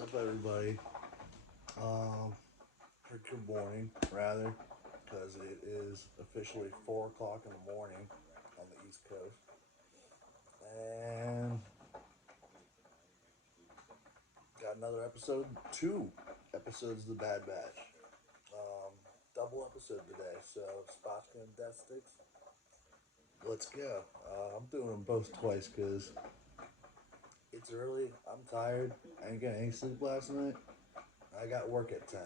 What's up, everybody? Or good morning, rather, because it is officially 4 o'clock in the morning on the East Coast. And got another episode, 2 episodes of The Bad Batch. Double episode today, so Spotchka Deathsticks. Let's go. I'm doing them both twice because it's early, I'm tired, I ain't getting any sleep last night. I got work at 10.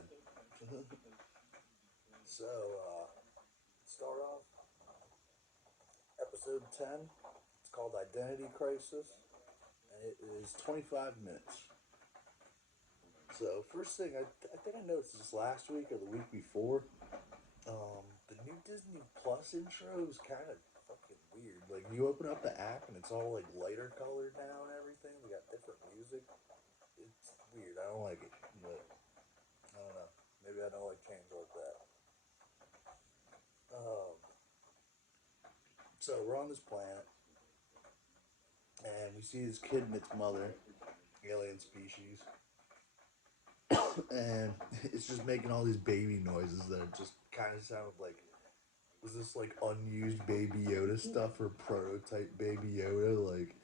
So, start off episode 10. It's called Identity Crisis, and it is 25 minutes. So, first thing, I think I noticed this last week or the week before. The new Disney Plus intro is kind of fucking weird. Like, you open up the app and it's all like lighter colored now and everything. We got different music. It's weird. I don't like it, but I don't know. Maybe I don't like change like that. So we're on this planet, and we see this kid and its mother, alien species, and it's just making all these baby noises that just kind of sound like, was this like unused Baby Yoda stuff or prototype Baby Yoda? Like,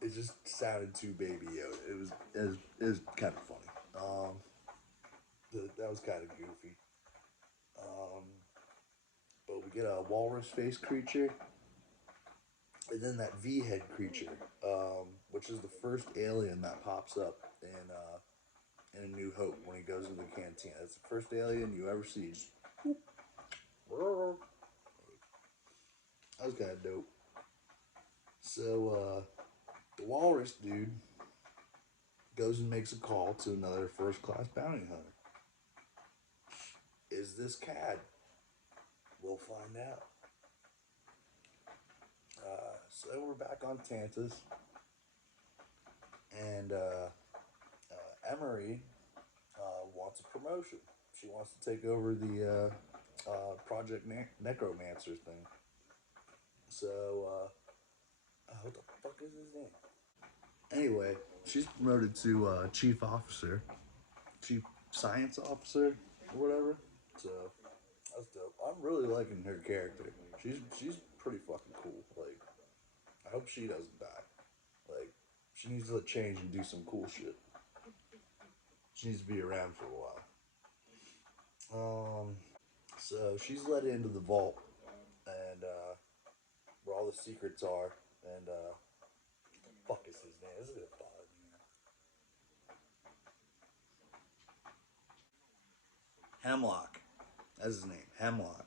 it just sounded too Baby Yoda. It was kind of funny. That was kind of goofy. But we get a walrus face creature, and then that V-head creature, which is the first alien that pops up in A New Hope when he goes into the cantina. It's the first alien you ever see. Just, that was kind of dope. So the walrus dude goes and makes a call to another first-class bounty hunter. Is this Cad? We'll find out. So we're back on Tantus, and Emery wants a promotion. She wants to take over the Project Necromancer thing. So, what the fuck is his name? Anyway, she's promoted to Chief Officer, Chief Science Officer, or whatever. So, that's dope. I'm really liking her character. She's pretty fucking cool. Like, I hope she doesn't die. Like, she needs to change and do some cool shit. She needs to be around for a while. So she's led into the vault, and where all the secrets are, and what the fuck is his name? This is gonna bother me now. Hemlock. That's his name. Hemlock.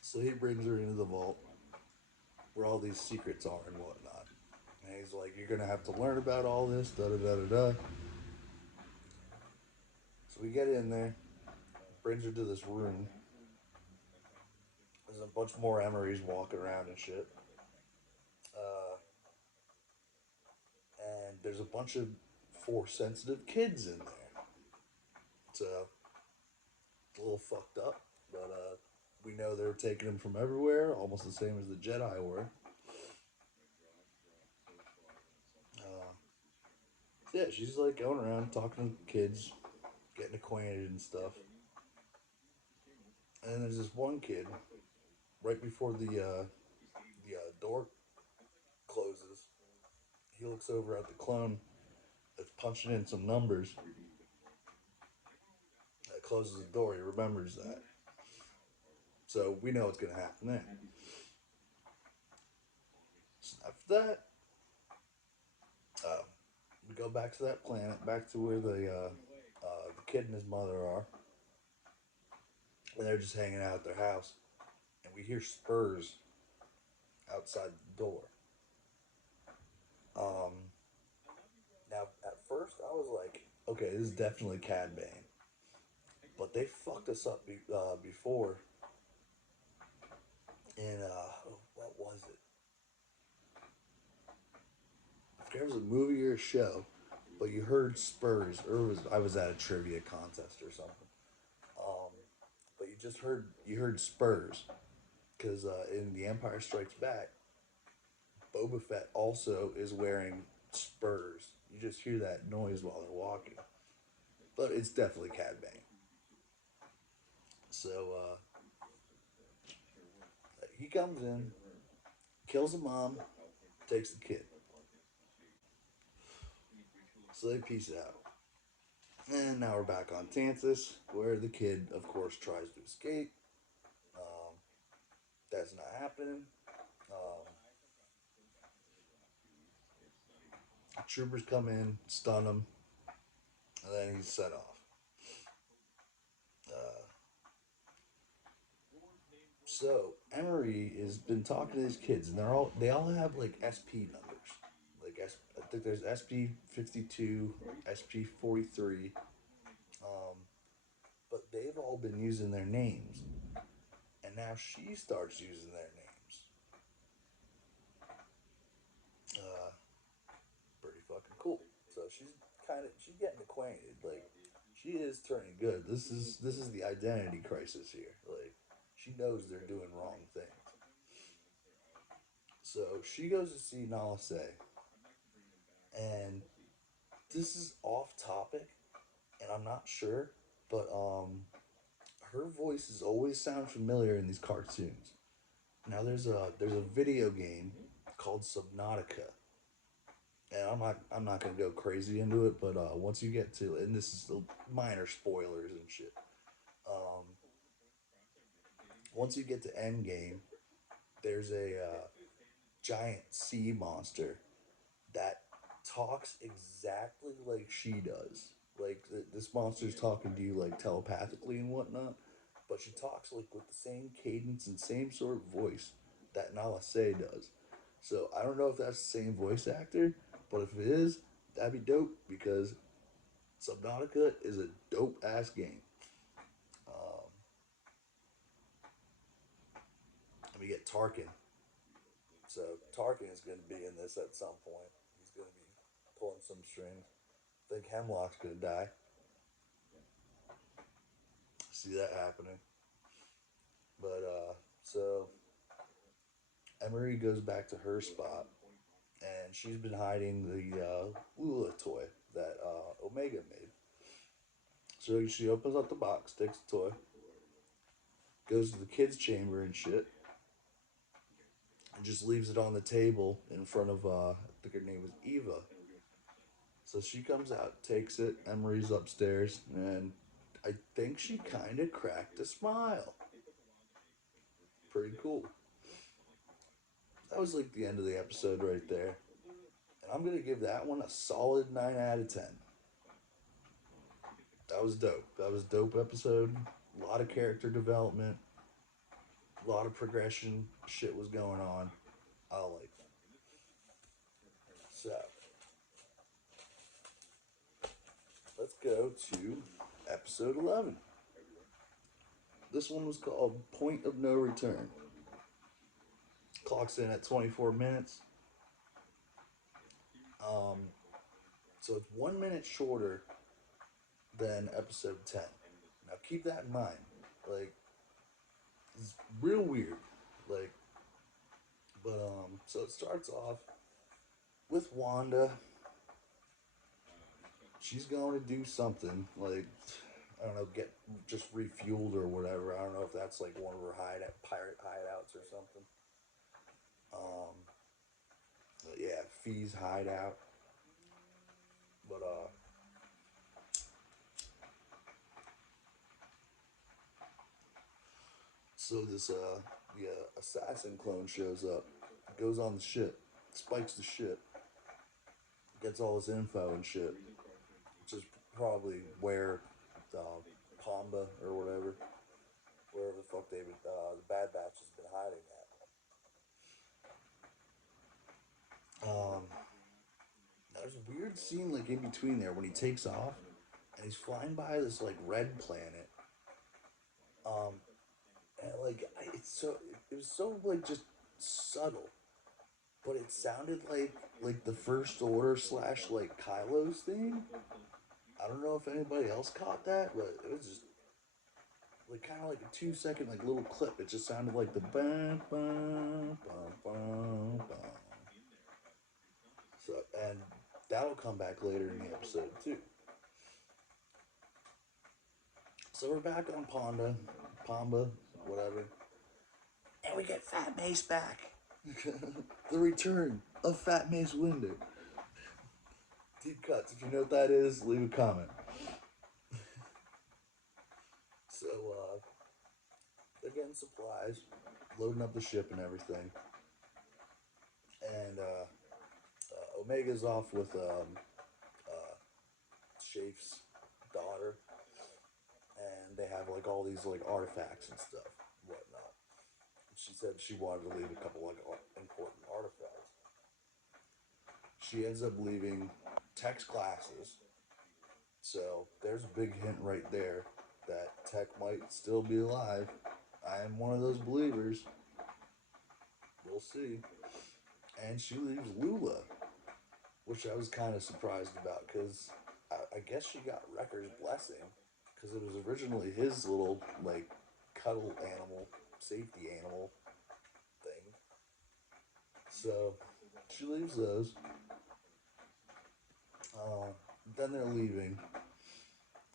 So he brings her into the vault where all these secrets are and whatnot. And he's like, "You're gonna have to learn about all this, da da da da da." So we get in there, brings her to this room. There's a bunch more Emerys walking around and shit. Uh, and there's a bunch of Force sensitive kids in there. So it's a little fucked up, but we know they're taking them from everywhere, almost the same as the Jedi were. Yeah, she's like going around talking to kids, getting acquainted and stuff. And then there's this one kid right before the door closes. He looks over at the clone that's punching in some numbers. That closes the door. He remembers that. So we know what's gonna happen there. So after that, we go back to that planet, back to where the kid and his mother are, and they're just hanging out at their house, and we hear spurs outside the door. Now at first I was like, okay, this is definitely Cad Bane, but they fucked us up before. In what was it? I forget if it was a movie or a show, but you heard spurs, or I was at a trivia contest or something. But you heard spurs, because in The Empire Strikes Back, Boba Fett also is wearing spurs. You just hear that noise while they're walking. But it's definitely Cad Bane. So he comes in, kills the mom, takes the kid. So they peace out. And now we're back on Tantus, where the kid, of course, tries to escape. Um, that's not happening. Um, troopers come in, stun him, and then he's set off. Uh, so Emery has been talking to these kids, and they all have like SP numbers. I think there's SP 52, SP 43, um, but they've all been using their names, and now she starts using their names. Uh, Pretty fucking cool. So she's getting acquainted. Like she is turning good. This is the identity crisis here. Like she knows they're doing wrong things. So she goes to see Nala Se, and this is off topic, and I'm not sure, but her voices always sound familiar in these cartoons. Now there's a video game called Subnautica, and I'm not gonna go crazy into it, but once you get to, and this is the minor spoilers and shit. Um, Once you get to end game, there's a giant sea monster that talks exactly like she does. Like this monster's talking to you like telepathically and whatnot, but she talks like with the same cadence and same sort of voice that Nala Se does. So I don't know if that's the same voice actor, but if it is, that'd be dope because Subnautica is a dope ass game. Um, and we get Tarkin. So Tarkin is going to be in this at some point. He's going to be pulling some strings. I think Hemlock's going to die. See that happening. But so Emery goes back to her spot, and she's been hiding the Lula toy that Omega made. So she opens up the box, takes the toy, goes to the kids' chamber and shit, and just leaves it on the table in front of I think her name was Eva. So she comes out, takes it. Emery's upstairs, and I think she kind of cracked a smile. Pretty cool. That was like the end of the episode right there. And I'm gonna give that one a solid 9 out of 10. That was dope. That was a dope episode. A lot of character development, a lot of progression. Shit was going on. I like that. So let's go to episode 11. This one was called Point of No Return. Clocks in at 24 minutes. Um, so it's 1 minute shorter than episode 10. Now keep that in mind. Like, it's real weird. Like, but so it starts off with Wanda. She's going to do something like, I don't know, get just refueled or whatever. I don't know if that's like one of her pirate hideouts or something. Um, but yeah, Fee's hideout. But so this the assassin clone shows up, goes on the ship, spikes the ship, gets all his info and shit, which is probably where Pamba or whatever, wherever the fuck the Bad Batch has been hiding at. There's a weird scene like in between there when he takes off and he's flying by this like red planet. Um, and like it was so like just subtle, but it sounded like the First Order slash like Kylo's theme. I don't know if anybody else caught that, but it was just like kind of like a 2 second like little clip. It just sounded like the bam bam bam bam bam. So, and that'll come back later in the episode too. So we're back on Pamba, whatever, and we get Fat Mace back. The return of Fat Mace Windu. Deep cuts. If you know what that is, leave a comment. So they're getting supplies, loading up the ship and everything, and Omega's off with Shafe's daughter, and they have like all these like artifacts and stuff, and whatnot. She said she wanted to leave a couple like important artifacts. She ends up leaving Tech's glasses, so there's a big hint right there that Tech might still be alive. I am one of those believers. We'll see. And she leaves Lula, which I was kind of surprised about because I guess she got Wrecker's blessing because it was originally his little like cuddle animal, safety animal thing. So she leaves those. Then they're leaving,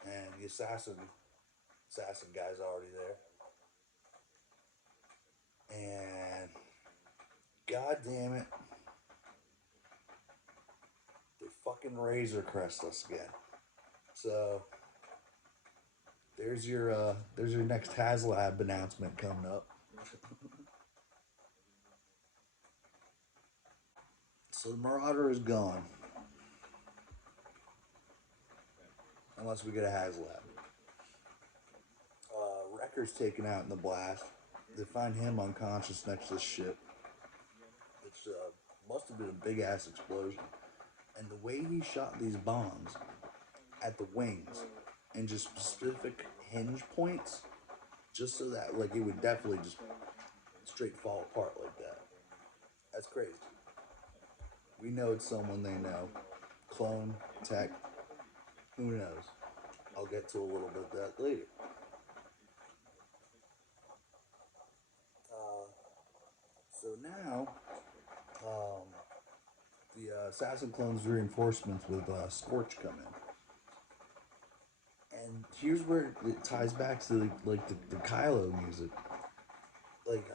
and the assassin guy's already there. And god damn it, they fucking Razor Crest us again. So there's your next HasLab announcement coming up. So the Marauder is gone. Unless we get a HasLab. Wrecker's taken out in the blast. They find him unconscious next to the ship. Which must have been a big ass explosion. And the way he shot these bombs at the wings and just specific hinge points, just so that like it would definitely just straight fall apart like that. That's crazy. We know it's someone they know. Clone, Tech, who knows? I'll get to a little bit of that later. So now, the Assassin Clone's reinforcements with Scorch come in. And here's where it ties back to the Kylo music. Like,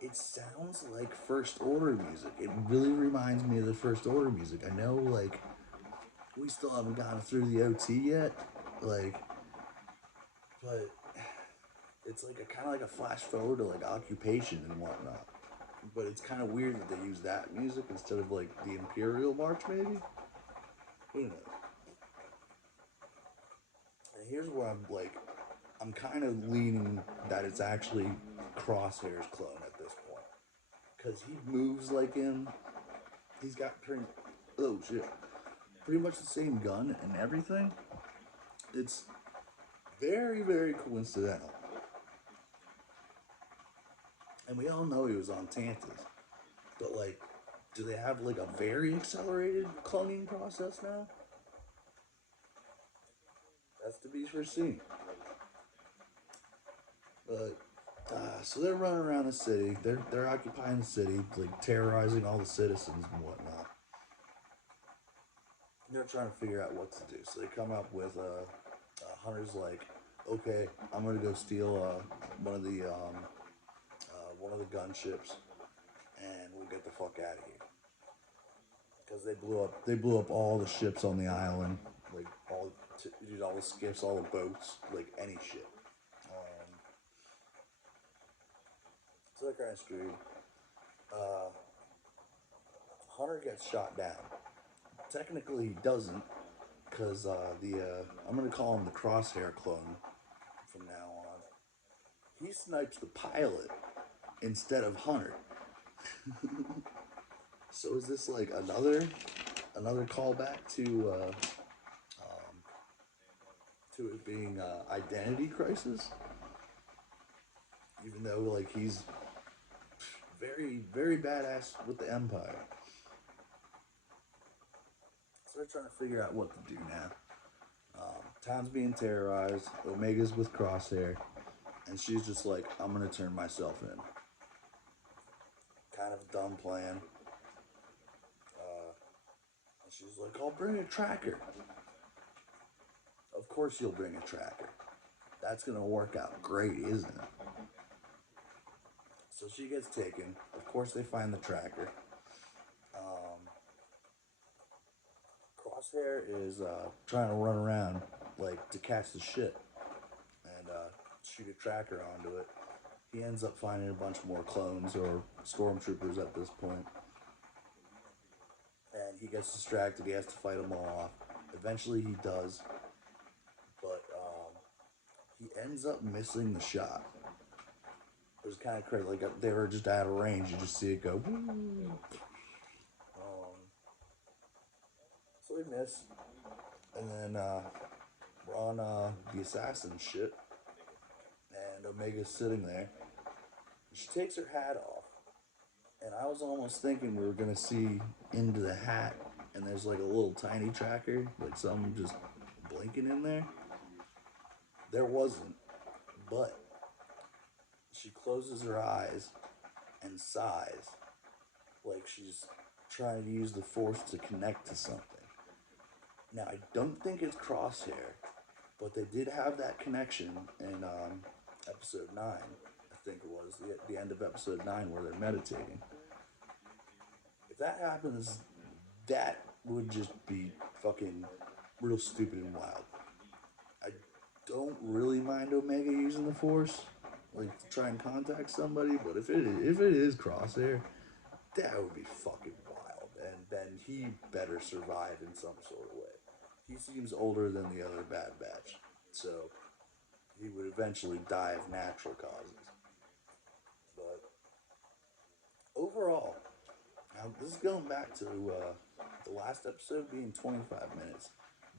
it sounds like First Order music. It really reminds me of the First Order music. I know, like, we still haven't gotten through the OT yet, like, but it's like a kind of like a flash forward to like Occupation and whatnot. But it's kind of weird that they use that music instead of like the Imperial March, maybe. Who knows? And here's where I'm kind of leaning that it's actually Crosshair's clone at this point, because he moves like him. He's got pretty much the same gun and everything. It's very, very coincidental. And we all know he was on Tantus. But, like, do they have, like, a very accelerated cloning process now? That's to be foreseen. But, so they're running around the city. They're occupying the city, like, terrorizing all the citizens and whatnot. They're trying to figure out what to do. So they come up with, Hunter's like, okay, I'm gonna go steal, one of the gunships, and we'll get the fuck out of here. Because they blew up all the ships on the island, like all the skiffs, all the boats, like any ship. So they're kind of screwed. Hunter gets shot down. Technically, he doesn't, because I'm gonna call him the Crosshair clone from now on. He snipes the pilot instead of Hunter. So is this like another callback to it being Identity Crisis? Even though like he's very, very badass with the Empire. So they're trying to figure out what to do now. Town's being terrorized. Omega's with Crosshair, and she's just like, I'm gonna turn myself in. Kind of a dumb plan. She's like, I'll bring a tracker. Of course you'll bring a tracker. That's gonna work out great, isn't it? So she gets taken. Of course they find the tracker. Crosshair is trying to run around like to catch the ship and shoot a tracker onto it. He ends up finding a bunch more clones or stormtroopers at this point. And he gets distracted. He has to fight them all off. Eventually he does. But he ends up missing the shot. It was kind of crazy. Like they were just out of range. You just see it go. So they miss. And then we're on the assassin ship. And Omega's sitting there. She takes her hat off. And I was almost thinking we were going to see into the hat. And there's like a little tiny tracker. Like something just blinking in there. There wasn't. But she closes her eyes and sighs. Like she's trying to use the Force to connect to something. Now, I don't think it's Crosshair, but they did have that connection in episode 9, I think it was, the end of episode 9 where they're meditating. If that happens, that would just be fucking real stupid and wild. I don't really mind Omega using the Force, like to try and contact somebody, but if it is Crosshair, that would be fucking wild, and then he better survive in some sort of way. He seems older than the other Bad Batch, so he would eventually die of natural causes. But overall, now this is going back to the last episode being 25 minutes.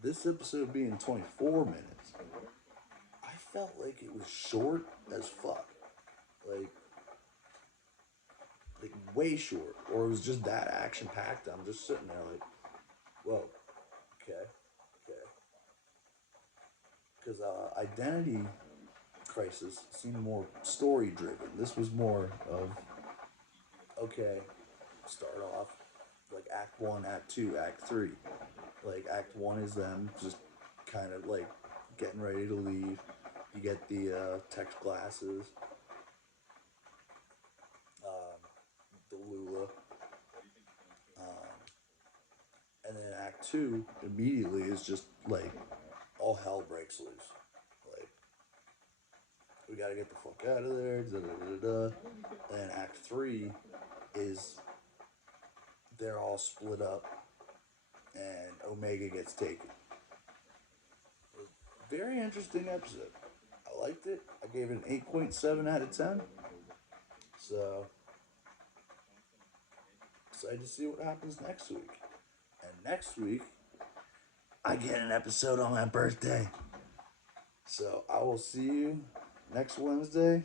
This episode being 24 minutes. I felt like it was short as fuck. Like way short. Or it was just that action packed. I'm just sitting there like, whoa, okay. Because Identity Crisis seemed more story driven. This was more of, okay, start off like Act 1, Act 2, Act 3. Like Act 1 is them just kind of like getting ready to leave. You get the tech glasses, the Lula, and then Act 2 immediately is just like all hell breaks loose. Like we gotta get the fuck out of there. And then Act 3 is they're all split up and Omega gets taken. Very interesting episode. I liked it. I gave it an 8.7 out of 10. So, excited to see what happens next week. And next week, I get an episode on my birthday. So, I will see you next Wednesday.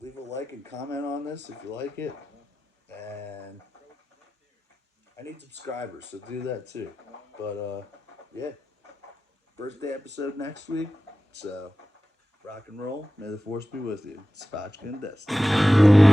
Leave a like and comment on this if you like it. And I need subscribers, so do that too. But, yeah. Birthday episode next week. So, rock and roll. May the Force be with you. Spotchka Deathsticks.